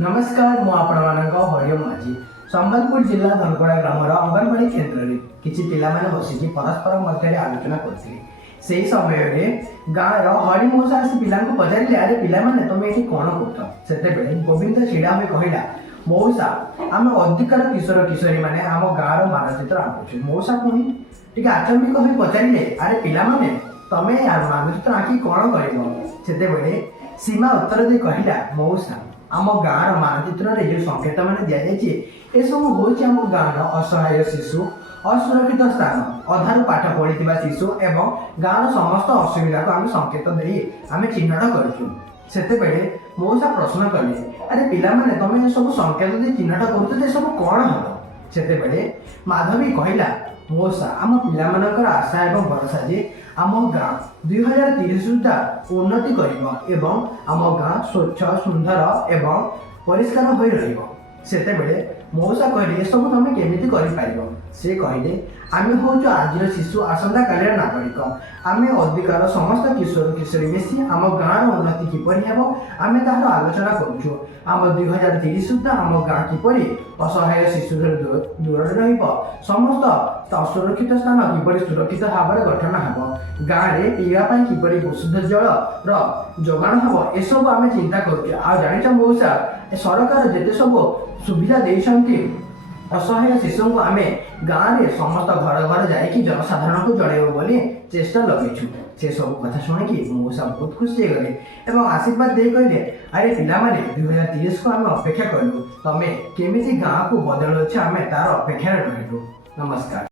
नमस्कार मु हरिओम माझी संबलपुर जिला धनकड़ा ग्रामर अंगनवाड़ी केन्द्र में किसी पिला बसिकी परस्पर मध्य आलोचना करते से समय गाँव हरि मौसा आसी पिला पचारे अरे पिला तुम ये कौन कर गोविंद छिड़ा हुए कहला मौसा आम अधिकार किशोर किशोरी मैंने आम गाँव मानचित्र आंकुଛୁ मौसा पुणी टे आचम्बिक हो पचारे अरे पिला तुम मानचित्र आँखि कौन कर सीमा उत्तर दे कहला मौसा आम गाँव मानचित्र जो संकेत मैंने दि जाए सब हूँ गाँव असहाय शिशु असुरक्षित स्थान अधारू पाठ पढ़ी शिशु एवं गाँव समस्त असुविधा को आम संकेत दे आम चिन्हट करें मौसा प्रश्न कले अरे पिला माने तुम ये सब संकेत दे चिन्हट कर सब कौन हम से माधवी कहला मौसा आम पिलामानकर आशा एवं भरोसा जे आम गाँव 2030 सुधा उन्नति कर आम गाँ स्वच्छ सुंदर एवं परिष्कार हो रही मौसा कहले सब तुम केमी कर से कहले आम हूँ आज शिशु आसंता काल नागरिक आम अधिकार समस्त किशोर किशोरी मिसी आम गाँव उन्नति किपर हम आम तार आलोचना करुँ आम 2030 सुधा आम गाँ किपर असहाय शिशु दूर समस्त असुरक्षित स्थान किपर सुरक्षित भाव में गठन हम गाँव में पीवाई किपर विशुद्ध जल जोगाण हम एसबू आम चिंता कर मौसा सरकार जिते सब सुविधा देते असहाय शिशु को आम गाँव में समस्त घर घर जाकि जनसाधारण को जनइब बोली चेष्टा लगेचु से सब कथा शुणिकी मौसा बहुत खुशी गले और आशीर्वाद दे कहले अरे पिला 2030 को आम अपेक्षा कलु तमें केमी गाँव को बदल आम तार अपेक्षा रही। नमस्कार।